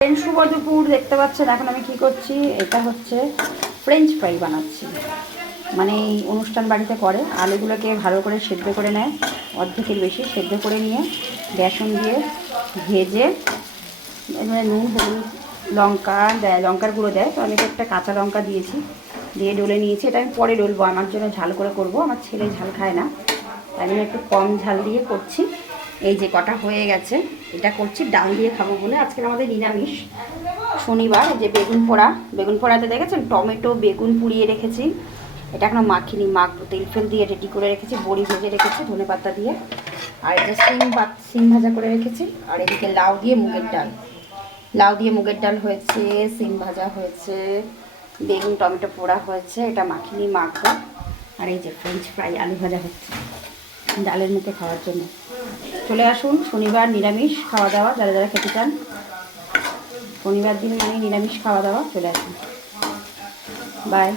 শুভ দুপুর, দেখতে পাচ্ছেন এখন আমি কি করছি। এটা হচ্ছে ফ্রেঞ্চ ফ্রাই বানাচ্ছি। মানে এই অনুষ্ঠান বাড়িতে করে আলুগুলোকে ভালো করে সেদ্ধ করে নেয়, অর্ধেকের বেশি সেদ্ধ করে নিয়ে বেসন দিয়ে ভেজে এবারে নুন হলুদ লঙ্কা দেয়, লঙ্কার গুঁড়ো দেয়। তো আমি তো একটা কাঁচা লঙ্কা দিয়েছি, দিয়ে ডলে নিয়েছি। এটা আমি পরে ডলবো, আমার জন্য ঝাল করে করব, আমার ছেলে ঝাল খায় না, তাই আমি একটু কম ঝাল দিয়ে করছি। এই যে কটা হয়ে গেছে, এটা করছি ডাল দিয়ে খাবো বলে। আজকে আমাদের নিরামিষ শনিবার। এই যে বেগুন পোড়াতে দেখেছেন, টমেটো বেগুন পুড়িয়ে রেখেছি। এটা এখনো মাখিনি, মাখবো, তেল ফেল দিয়ে রেডি করে রেখেছি, বড়ি ভেজে রেখেছি ধনে পাতা দিয়ে। আর এটা সিম ভাজা করে রেখেছি। আর এদিকে লাউ দিয়ে মুগের ডাল হয়েছে, সিম ভাজা হয়েছে, বেগুন টমেটো পোড়া হয়েছে, এটা মাখিনি মাখবো। আর এই যে ফ্রেঞ্চ ফ্রাই আলু ভাজা হচ্ছে ডালের মুখে খাওয়ার জন্য। চলে আসুন, শনিবার নিরামিষ খাওয়া দাওয়া, যারা যারা খেতে চান। শনিবার দিন মানে নিরামিষ খাওয়া দাওয়া, চলে আসুন। বাই।